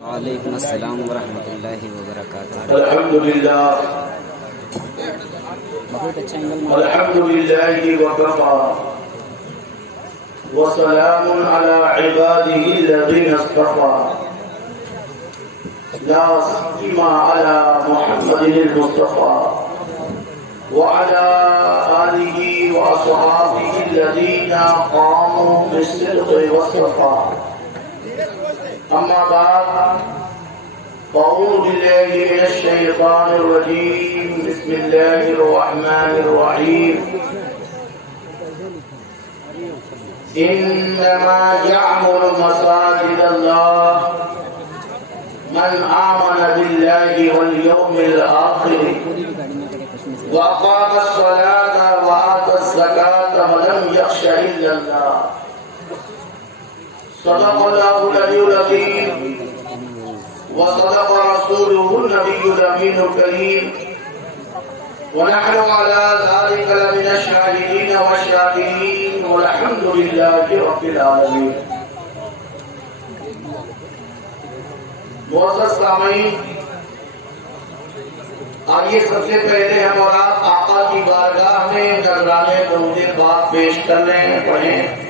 وعلیکم السلام ورحمۃ اللہ وبرکاتہ۔ الحمدللہ بہت اچھا اینگل الحمدللہ وکفى وسلام علی عباده الذین اصطفى لا سیما علی محمد المصطفى وعلى آلہ واصحابہ الذین قاموا بالصدق والصفاء۔ اما بعد، اعوذ باللہ من الشیطان الرجیم، بسم اللہ الرحمن الرحیم۔ انما یعمر مساجد اللہ من آمن باللہ والیوم الآخر واقام الصلاة وآتى الزکاة ولم یخش الا اللہ۔ صدق اللہ العلی العظیم وصدق رسوله النبی الامین الکریم ونحن على ذلك لمن الشاهدین والشاکرین والحمد للہ رب العالمین۔ معزز سامعین، آئیے سب سے پہلے ہم اور آپ آقا کی بارگاہ میں نذرانے درود پاک پیش کر رہے ہیں۔ پڑھیں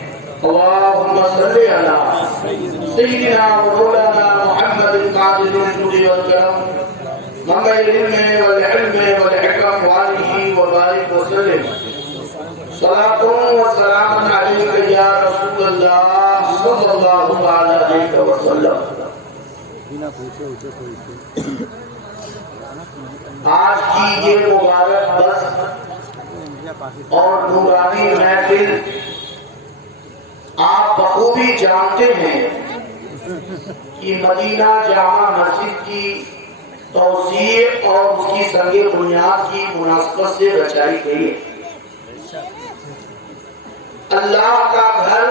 اللہم صلی علی سیدنا و مولانا محمد القادر الجود والکرم منبع العلم والعلم والحکم وآلہ وبارک وسلم۔ صلاۃ و سلام علیک یا رسول اللہ صلی اللہ علیہ وسلم۔ آج کی یہ مبارک بس اور نورانی محفل آپ بخوبی جانتے ہیں کہ مدینہ جامع مسجد کی توسیع اور اس کی سنگ بنیاد کی مناسبت سے رچائی گئی ہے۔ اللہ کا گھر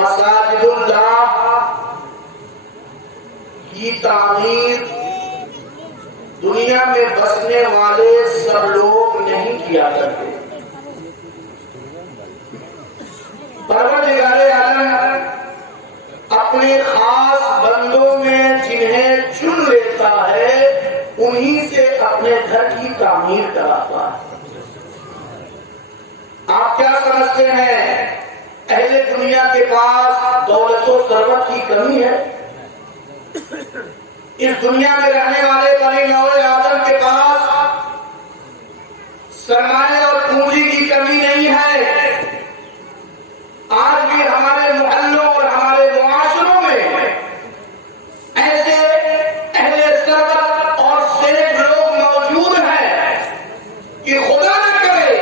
مساجد اللہ کی تعمیر دنیا میں بسنے والے سب لوگ نہیں کیا کرتے۔ پروردگار عالم اپنے خاص بندوں میں جنہیں چن لیتا ہے انہی سے اپنے گھر کی تعمیر کراتا ہے۔ آپ کیا سمجھتے ہیں اہل دنیا کے پاس دولت و ثروت کی کمی ہے؟ اس دنیا میں رہنے والے بنی نوع آدم کے پاس سرمایہ اور پونجی کی کمی نہیں ہے۔ آج بھی ہمارے محلوں اور ہمارے معاشروں میں ایسے اہل ثروت اور سیٹ لوگ موجود ہیں کہ خدا نہ کرے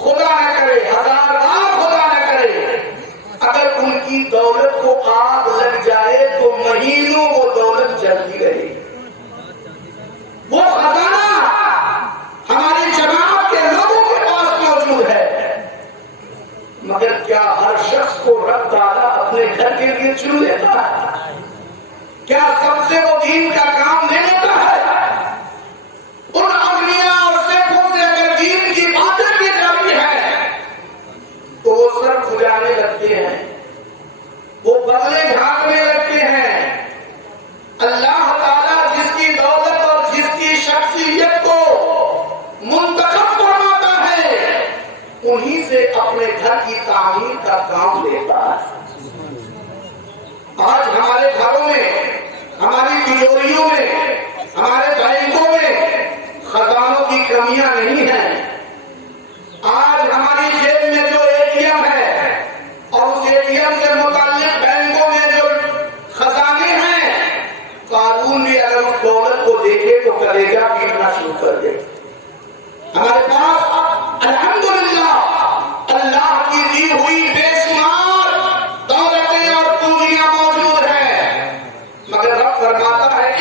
ہزار بار خدا نہ کرے اگر ان کی دولت کو آگ لگ جائے تو مہینوں وہ دولت جلتی رہے۔ وہ خزانہ ہماری جماعت کے لوگوں کے پاس موجود ہے، مگر کیا ہر شخص کو رب تعالیٰ اپنے گھر کے لیے چن لیتا ہے؟ کیا سب سے وہ دین کا کام لے لیتا ہے؟ ان اولیاء اور شیخوں سے اگر دین کی باتیں کی جاتی ہے تو وہ سر کھجانے لگتے ہیں، وہ بغلیں جھانکنے لگتے ہیں۔ اللہ تعالیٰ جس کی دولت اور جس کی شخصیت کو منتخب فرماتا ہے انہی سے اپنے گھر کی تعمیر کا کام لیتا ہے۔ آج ہمارے گھروں میں، ہماری تجوریوں میں، ہمارے بینکوں میں خزانوں کی کمیاں نہیں ہیں۔ آج ہماری جیب میں جو اے ٹی ایم ہے اور اس اے ٹی ایم سے متعلق بینکوں میں جو خزانے ہیں، قارون بھی اگر اس دولت کو دیکھے تو کلیجہ پیٹنا شروع کر دے۔ ہمارے پاس الحمدللہ اللہ کی دی ہوئی بے شمار دولتیں اور پونجیاں موجود ہیں، مگر رب فرماتا ہے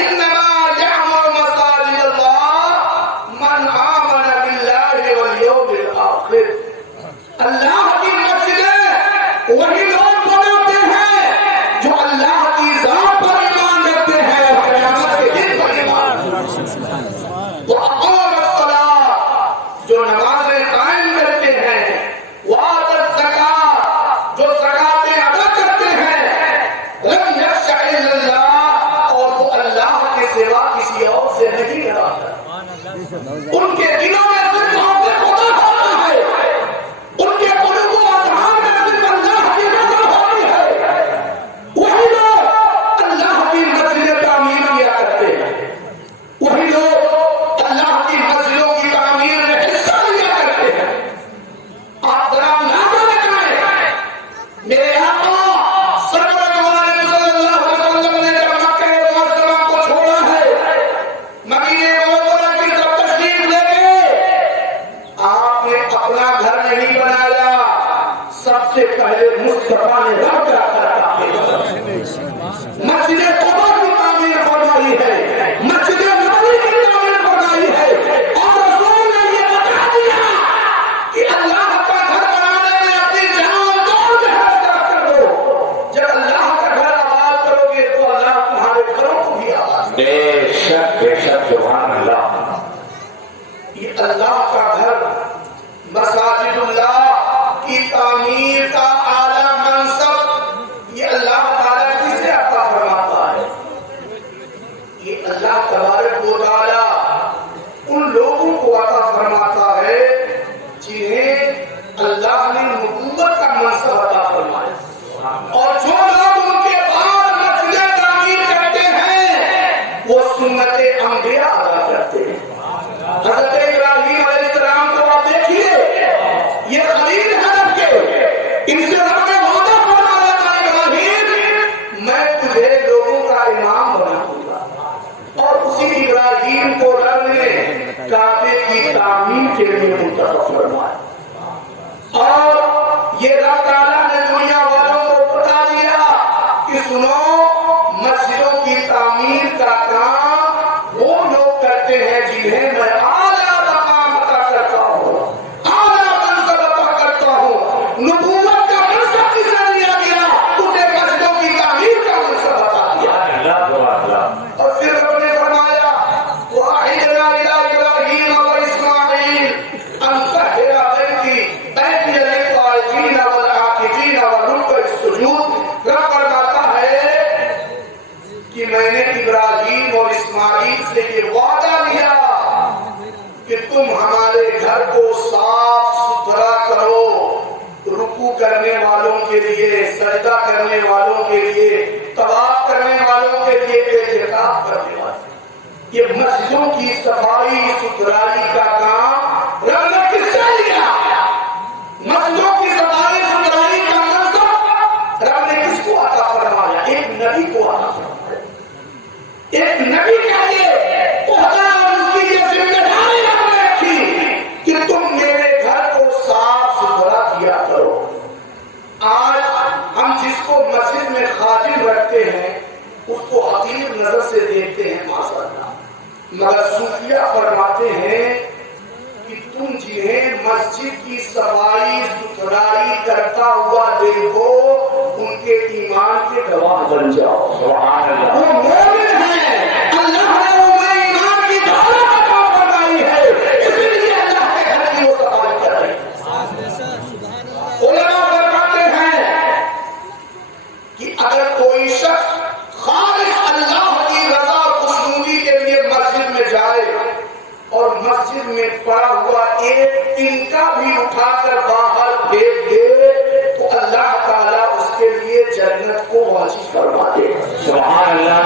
ان کے دلوں میں صرف خدا ہوتا ہے، ان کے قلوب و اذہان میں صرف اللہ کی رضا ہوتی ہے۔ وہی لوگ اللہ کی مسجدیں تعمیر کیا کرتے ہیں، وہی لوگ اللہ کی مسجدوں کی تعمیر میں حصہ لیا کرتے ہیں۔ آپ ذرا اندازہ لگائیں، میرے آقا سرور عالم صلی اللہ علیہ وسلم نے جب مکہ معظمہ کو چھوڑا ہے، مدینے منورہ کی طرف تشریف لے گئے، آپ نے اپنا گھر نہیں بنایا، سب سے پہلے مصطفیٰ نے رب کا مسجد قبا کی تعمیر فرمائی ہے، مسجد نبوی کی تعمیر فرمائی ہے، اور رسول نے یہ بتا دیا کہ اللہ کا گھر بنانے میں اپنی جان کو جہاز کر دو۔ جب اللہ کا گھر آباد کرو گے تو اللہ تمہارے گھروں کو بھی آباد کرے گا۔ بے شک سبحان اللہ۔ یہ اللہ کا گھر، مساجد اللہ کی تعمیر کا اعلیٰ منصب یہ اللہ تعالیٰ کسے عطا فرماتا ہے؟ یہ اللہ تبارک و تعالیٰ ان لوگوں کو عطا فرماتا ہے جنہیں اللہ نے نبوت کا منصب عطا فرمایا، اور جو لوگ ان کے بعد مسجدیں تعمیر کرتے ہیں وہ سنت انبیاء ادا کرتے ہیں۔ حضرت ابراہیم علیہ السلام کو آپ دیکھیے، یہ خلیل ہیں رب کے، ان سے رب نے وعدہ فرمایا تھا ابراہیم میں تجھے لوگوں کا امام بنا دوں گا، اور اسی ابراہیم کو رب نے کعبے کی تعمیر کے لیے منتخب فرمایا، اور یہ رب تعالیٰ نے دنیا والوں کو بتا دیا کہ سنو مسجدوں کی تعمیر کا کام وہ لوگ کرتے ہیں جنہیں میں اعلیٰ مقام عطا کرتا ہوں، اعلیٰ منصب عطا کرتا ہوں۔ نبوت کا منصب کسے دیا گیا؟ اسے مسجدوں کی تعمیر کا منصب عطا دیا۔ اور پھر رب نے فرمایا وَأَعِدْنَا إِلَىٰ إِبْرَاهِيمَ وَإِسْمَاعِيلَ أَن طَهِّرَ بَيْتِيَ لِلطَّائِفِينَ وَالْعَاكِفِينَ وَالرُّكَّعِ السُّجُودِ۔ رب فرماتا ہے کہ میں نے ابراہیم اور اسماعیل سے یہ وعدہ لیا کہ تم ہمارے گھر کو صاف ستھرا کرو، رکوع کرنے والوں کے لیے، سجدہ کرنے والوں کے لیے، طواف کرنے والوں کے لیے، اعتکاف کرنے والوں۔ یہ مسجدوں کی صفائی ستھرائی کا کام رب نے کس سے لیا؟ مسجدوں کی صفائی ستھرائی کا منصب رب نے کس کو عطا فرمایا؟ ایک نبی کو عطا فرمایا۔ ایک نبی کے لیے عہدہ اور اس کی یہ ذمہ داری رب نے رکھی کہ تم میرے گھر کو صاف ستھرا کیا کرو۔ آج ہم جس کو مسجد میں خادم رکھتے ہیں اس کو حقیر نظر سے دیکھتے ہیں معذاللہ، مگر صوفیہ فرماتے ہیں کہ تم جنہیں مسجد کی صفائی ستھرائی کرتا ہوا دیکھو ان کے ایمان کے گواہ بن جاؤ۔ سبحان اللہ۔ وہ مومن ہیں، اللہ نے انہیں ایمان کی دولت عطا فرمائی ہے، اس لیے اللہ کے گھر کی وہ صفائی کر رہے ہیں۔ علماء فرماتے ہیں کہ اگر کوئی شخص خالص اللہ کی رضا اور خوشنودی کے لیے مسجد میں جائے اور مسجد میں پڑا ہوا ایک تنکا بھی اٹھا کر باہر پھینک دے تو اللہ تعالیٰ اس کے لیے جنت کو واجب فرما دے۔ سبحان اللہ۔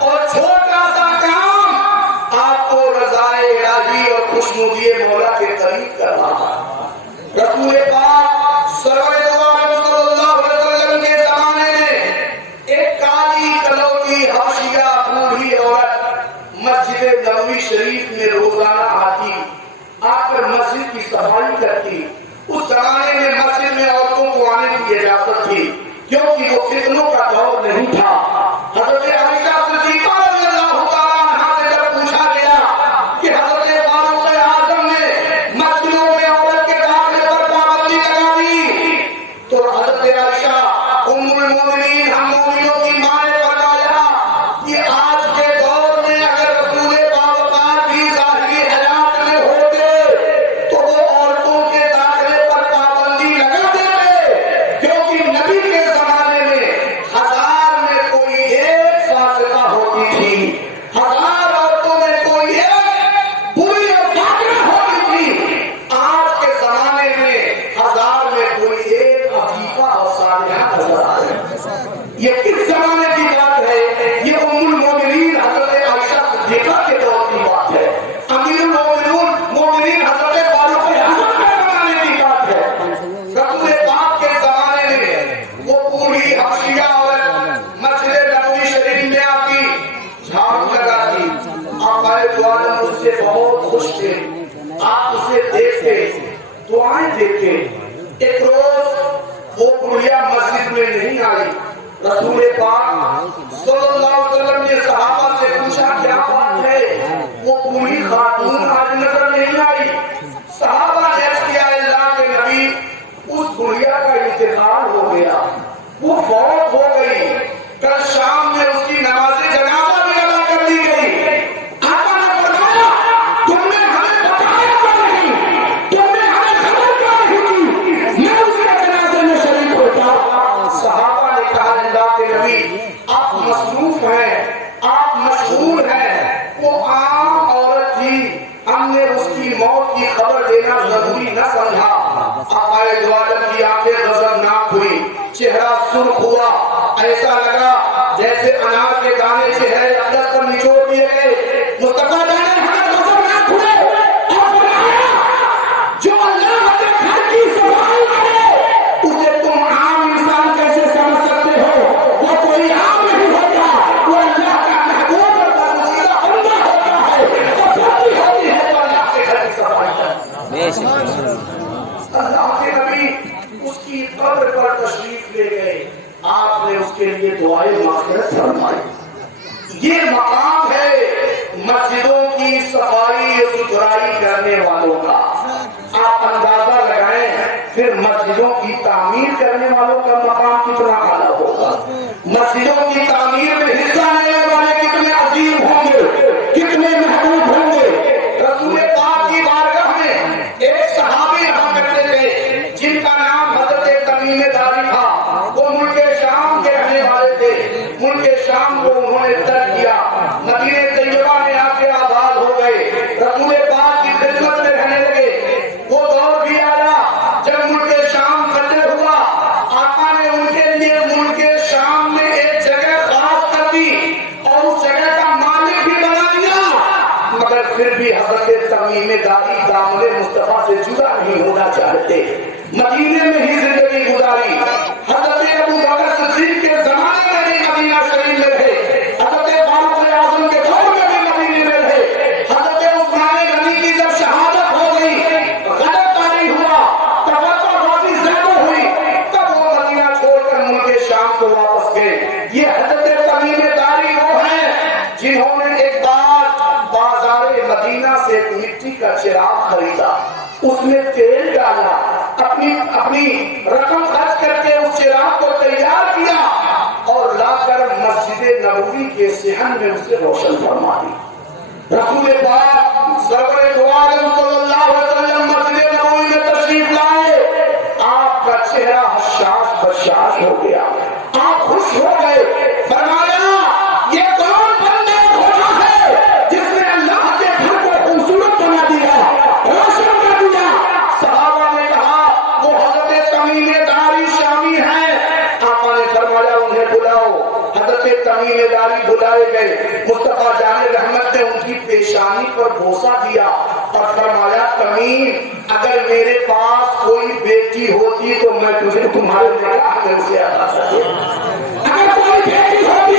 اور چھوٹا سا کام آپ کو رضائے الہی اور خوشنودی مولا کے قریب کرنا ہے۔ رسول پاک سرور عالم صلی اللہ علیہ وسلم کے زمانے میں ایک کالی کلوٹی حبشیہ بوڑھی عورت مسجد نبوی شریف میں روزانہ آتی، آ کر مسجد کی صفائی کرتی۔ اس زمانے میں مسجد میں عورتوں کو آنے کی اجازت تھی کیونکہ وہ فتنوں کا دور نہیں تھا۔ حضرت عائشہ صدیقہ رضی اللہ تعالیٰ عنہا سے جب پوچھا گیا کہ حضرت فاروق اعظم نے مسجدوں میں عورت کے داخلے پر پابندی لگا دی تو حضرت عائشہ ام المومنین ہم مومنوں کی ماں نے فرمایا کہ آج کے دور میں اگر رسول پاک بھی ظاہری حیات میں ہوتے تو وہ عورتوں کے داخلے پر پابندی عالم اس سے بہت خوش تھے. آپ اسے دیکھتے, دعائیں دیتے. ایک روز وہ بڑھیا مسجد میں نہیں آئی. رسول پاک صلی اللہ علیہ وسلم نے صحابہ سے پوچھا کیا بات ہے؟ وہ بوڑھی خاتون آج نظر نہیں آئی. صحابہ نے عرض کیا اللہ کے نبی اس بڑھیا کا انتقال ہو گیا, وہ فوت ہو گئی. کل شام میں اس کی نماز جنازہ بھی ادا کر دی گئی. آقا نے فرمایا تم نے ہمیں بتایا کیوں نہیں, تم نے ہمیں خبر کیوں نہیں کی, میں اس کے جنازے میں شریک ہوتا. صحابہ نے کہا اللہ کے نبی آپ مصروف ہیں, آپ مشغول ہیں, وہ عام عورت تھی, ہم نے اس کی موت کی خبر دینا ضروری نہ سمجھا. آقا دو عالم کی آنکھیں غضبناک ہوئی, چہرہ سرخ ہوا, ایسا لگا جیسے انار کے دانے چہرے اندر پر نچوڑ دیے گئے. مصطفیٰ جانے ہمیں غضبناک ہوئے اور فرمایا جو اللہ کے گھر کی صفائی کرے اسے تم عام انسان کیسے سمجھ سکتے ہو؟ وہ کوئی عام نہیں ہوتا, وہ اللہ کا محبوب اور برگزیدہ بندہ ہوتا ہے. صفائی ہوتی ہے تو اللہ کے گھر کی صفائی کرتا. بے شک. اللہ کے نبی اس کی قبر پر تشریف لے گئے. آپ نے اس کے لیے دعائیں مغفرت فرمائی. یہ مقام ہے مسجدوں کی صفائی ستھرائی کرنے والوں کا. آپ اندازہ لگائیں پھر مسجدوں کی تعمیر کرنے والوں کا مقام کتنا اعلیٰ ہوگا. مسجدوں کی تعمیر میں حصہ لینے والے کتنے عظیم ہوں گے, کتنے محبوب ہوں گے. رسول پاک کی بارگاہ میں ایک صحابی رہا کرتے تھے جن کا نام حضرت تمیم داری تھا. وہ ملک شام کے رہنے والے تھے. ملک شام کو انہوں نے ترک کیا, مدینہ طیبہ میں آ کے آباد ہو گئے. رسول پاک کی خدمت میں رہنے لگے. وہ دور بھی آیا جب ملک شام فتح ہوا. آقا نے ان کے لیے ملک شام میں ایک جگہ خاص کر دی اور اس جگہ کا مالک بھی بنا دیا. مگر پھر بھی حضرت تمیم داری دامن مصطفیٰ سے جدا نہیں ہونا چاہتے. مدینے میں ہی زندگی گزاری. حضرت ابو بکر صدیق کے زمانے میں بھی مدینہ شریف میں رہے. حضرت فاروق اعظم کے دور میں بھی مدینے میں رہے. حضرت عثمان غنی کی جب شہادت ہو گئی, غلط تاری ہوا, تفرقہ بازی زیادہ ہوئی, تب وہ مدینہ چھوڑ کر ملک شام کو واپس گئے. یہ حضرت تمیم داری وہ ہیں جنہوں نے ایک بار بازار مدینہ سے مٹی کا چراغ خریدا, اس میں تیل ڈالا, اپنی رقم خرچ کر کے اس چراغ کو تیار کیا اور لا کر مسجد نبوی کے صحن میں اسے روشن فرما دی. رسول پاک سرور دو عالم صلی اللہ علیہ وسلم مسجد نبوی میں تشریف لائے. آپ کا چہرہ حشاش بشاش ہو گیا, آپ خوش ہو گئے. فرمایا یہ کون بندہ ہوتا ہے جس نے اللہ کے گھر کو خوبصورت بنا دیا, روشن کر دیا. صحابہ نے کہا وہ حضرت تمیم داری شامی ہیں. آقا نے فرمایا انہیں بلاؤ. حضرت تمیم داری بلائے گئے. مصطفیٰ جان رحمت نے ان کی پیشانی پر بوسہ دیا اور فرمایا تمیم اگر میرے پاس کوئی بیٹی ہوتی تو میں تجھے تمہارے نکاح میں اسے عطا کرتا. اگر کوئی بیٹی ہوتی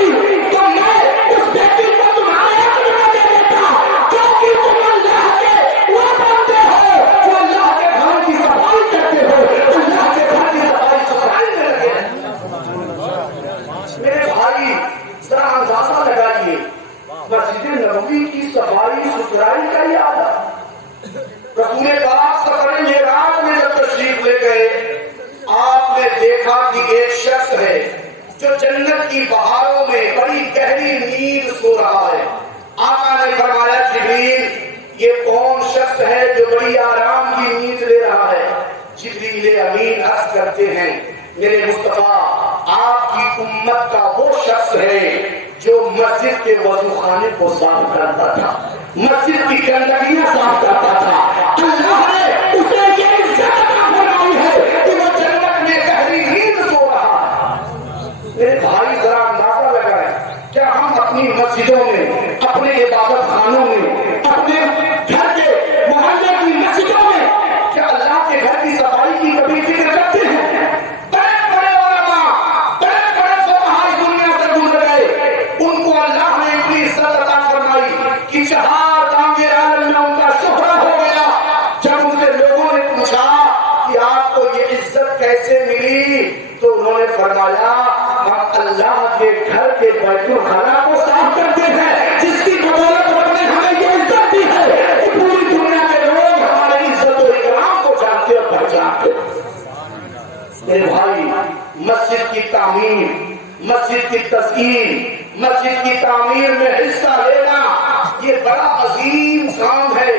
تو میں اس بیٹی کو تمہارے حق میں دے دیتا, کیونکہ تم اللہ کے وہ بندے ہو جو اللہ کے گھر کی صفائی کرتے ہو, اللہ کے گھر کی صفائی ستھرائی میں لگے. میرے بھائی ذرا اندازہ لگائیے مسجد نبوی کی صفائی ستھرائی کا ہی عادت. رسول پاک سفر معراج میں جب تشریف لے گئے, آپ نے دیکھا کہ ایک شخص ہے جو جنت کی بہاروں میں بڑی گہری نیند سو رہا ہے. آقا نے فرمایا جبریل یہ کون شخص ہے جو بڑی آرام کی نیند لے رہا ہے؟ جبریل امین عرض کرتے ہیں میرے مصطفیٰ آپ کی امت کا وہ شخص ہے جو مسجد کے وضو خانے کو صاف کرتا تھا, مسجد کی گندگیاں صاف کرتا تھا. اللہ نے اسے یہ عزت عطا فرمائی ہے کہ وہ جنت میں گہری نیند سو رہا ہے. میرے بھائی ذرا اندازہ لگائیں کیا ہم اپنی مسجدوں میں, اپنے عبادت خانوں میں, اپنے گھر کے محلے کی مسجدوں میں کیا اللہ کے گھر کی صفائی کی کبھی فکر کرتے ہیں؟ بڑے بڑے علماء, بڑے بڑے فقہاء دنیا سے گزر گئے, ان کو اللہ نے اتنی عزت عطا فرمائی کہ جہاں فرمایا ہم اللہ کے گھر کے بیت الخلا کو صاف کرتے ہیں جس کی بدولت رب نے ہمیں یہ عزت دی ہے کہ پوری دنیا کے لوگ ہماری عزت و اکرام کو جانتے اور پہچانتے. میرے بھائی مسجد کی تعمیر، مسجد کی تزئین، مسجد کی تعمیر میں حصہ لینا یہ بڑا عظیم کام ہے.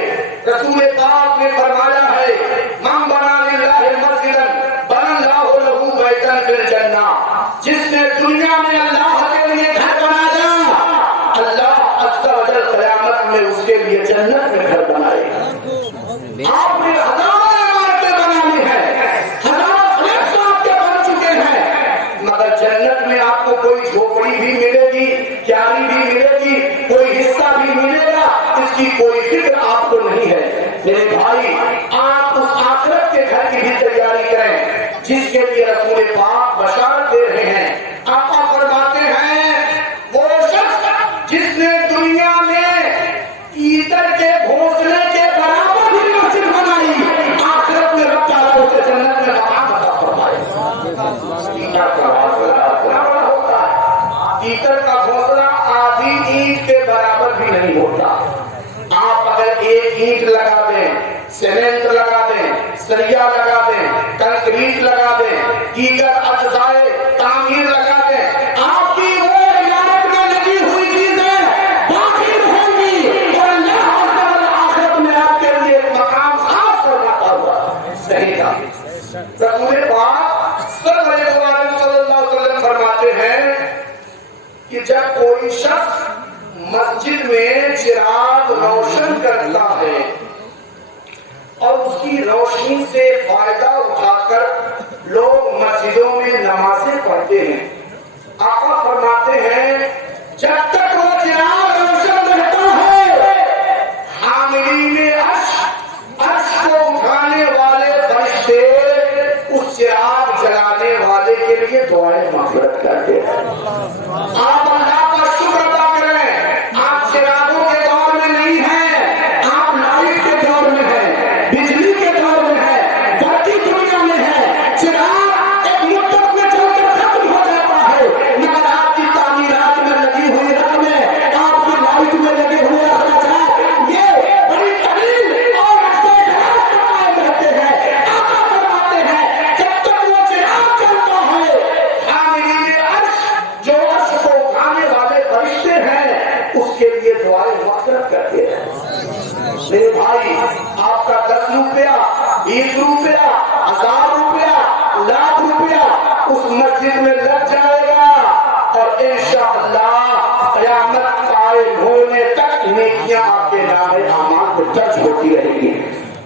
رسول پاک نے فرمایا ہے من بنا للہ مسجدا بنى اللہ لہ بیتا فی الجنہ، جس نے دنیا میں اللہ کے لیے گھر بنایا اللہ عز و جل قیامت میں اس کے لیے جنت میں گھر بنائے گا. آپ نے ہزاروں عمارتیں بنانی ہیں، ہزاروں فلیٹس آپ کے بن چکے ہیں، مگر جنت میں آپ کو کوئی جھوپڑی بھی ملے گی، کیاری بھی ملے گی، کوئی حصہ بھی ملے گا، اس کی کوئی فکر آپ کو نہیں ہے. میرے بھائی آپ اس آخرت کے گھر کی بھی تیاری کریں جس کے لیے رسول پاک بشارت دے رہے ہیں. آقا فرماتے ہیں وہ شخص جس نے دنیا میں تیتر کے گھونسلے کے برابر بھی مسجد بنائی آخرت میں رب تعالیٰ اسے جنت میں مقام عطا فرمائے. تیتر کا گھونسلہ ہوتا ہے، تیتر کا گھونسلہ آدھی اینٹ کے برابر بھی نہیں ہوتا. آپ اگر ایک اینٹ لگا دیں، سیمنٹ لگا دیں، سریا لگا دیں، کنکریٹ لگا دیں، دیگر اجزائے تعمیر لگا دیں، آپ کی وہ عمارت میں لگی ہوئی چیزیں باقی رہیں گی اور اللہ آخرت میں آپ کے لیے ایک مقام خاص فرماتا ہوا. صحیح تھا. رسول پاک صلی اللہ علیہ وسلم فرماتے ہیں کہ جب کوئی شخص مسجد میں چراغ روشن کرتا ہے اور اس کی روشنی سے فائدہ اٹھا کر لوگ مسجدوں میں نمازیں پڑھتے ہیں، آقا فرماتے ہیں جب تک وہ چراغ روشن رہتا ہے حاملین عرش کو اٹھانے والے فرشتے اس چراغ جلانے والے کے لیے دعائیں مغفرت کرتے ہیں. آپ اللہ کا شکر ادا کریں، آپ چراغوں کے دور میں نہیں ہیں، آپ لائٹ کے دور میں ہیں، بجلی کے دور میں ہیں، بڑھتی دنیا میں ہے. چراغ ایک مدت میں چل کر ختم ہو جاتا ہے، مگر آپ کی تعمیرات میں لگی ہوئی رقمیں، آپ کی لائٹ میں لگے ہوئے اخراجات یہ بڑی قلیل اور قائم رہتے ہیں. آقا فرماتے ہیں جب تک وہ چراغ چلتا ہے حاملین عرش جو عرش کو اٹھانے والے فرشتے ہیں اس کے لیے دعائیں مغفرت کرتے ہیں. میرے بھائی آپ کا 10 روپیہ، 20 روپیہ، 1000 روپیہ، لاکھ روپیہ اس مسجد میں لگ جائے گا اور انشاءاللہ قیامت قائم ہونے تک نیکیاں آپ کے نامے اعمال میں درج ہوتی رہیں گی.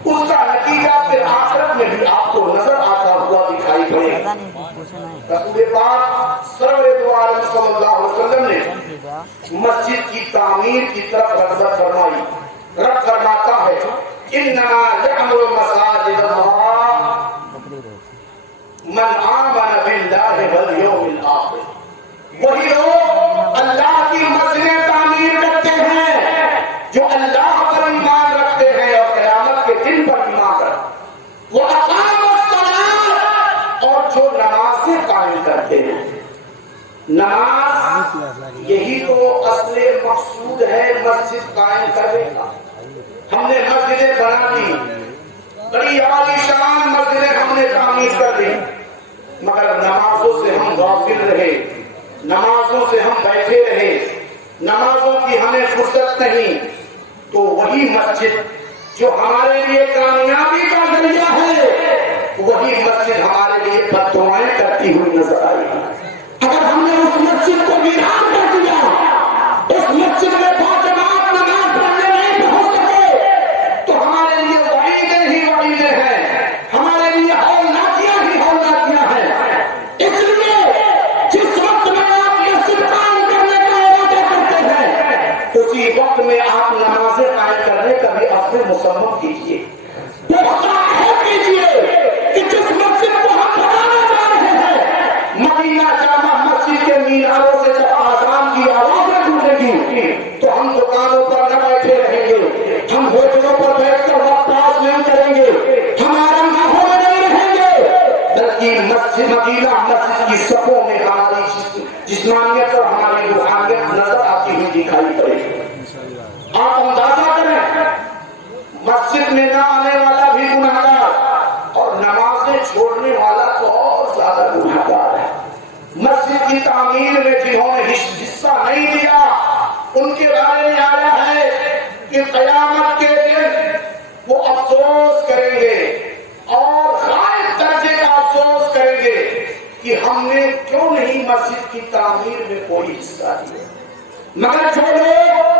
اس کا نتیجہ پھر آخرت میں بھی آپ کو نظر آتا ہوا دکھائی پڑے گا. رسول پاک صلی اللہ علیہ وسلم نے مسجد کی تعمیر کی طرف رغبت فرمائی. رب فرماتا ہے انما یعمر مساجد اللہ من آمن باللہ والیوم الآخر. وہی لوگ اللہ کی مسجدیں تعمیر کرتے ہیں جو اللہ پر ایمان رکھتے ہیں اور قیامت کے دن پر ایمان رکھتے ہیں. وہ اقام الصلاۃ اور جو نمازیں قائم کرتے ہیں. نماز یہی تو اصل مقصود ہے مسجد قائم کرنے کا. ہم نے مسجدیں بنا دی، بڑی عالی شان مسجدیں ہم نے تعمیر کر دی، مگر نمازوں سے ہم غافل رہے، نمازوں سے ہم بیٹھے رہے، نمازوں کی ہمیں فرصت نہیں. تو وہی مسجد جو ہمارے لیے کامیابی کا ذریعہ ہے وہی مسجد ہمارے لیے بددعائیں کرتی ہوئی نظر آئی. اگر ہم نے اس مسجد کو ویران کر دیا، اس مسجد میں باجماعت نماز پڑھنے نہیں پہنچ سکے تو ہمارے لیے وعیدیں ہی وعیدیں ہیں، ہمارے لیے ہولناکیاں ہی ہولناکیاں ہیں. اس لیے جس وقت میں آپ مسجد قائم کرنے کا ارادہ کرتے ہیں اسی وقت میں آپ نمازیں قائم کرنے کا بھی اپنے مصمم کیجیے. کیجیے کہ جس مسجد کو ہم بنانے جا رہے ہیں مدینہ جامع مسجد کے میناروں سے جب آذان کی آوازیں گونجیں گی تو ہم دکانوں پر نہ بیٹھے رہیں گے، ہم ہوٹلوں پر بیٹھ کر وقت پاس نہیں کریں گے، ہمارا نافوں میں نہیں رہیں گے، بلکہ مسجد مدینہ مسجد کی صفوں مسجد کی تعمیر میں کوئی حصہ نہیں، مگر جو لوگ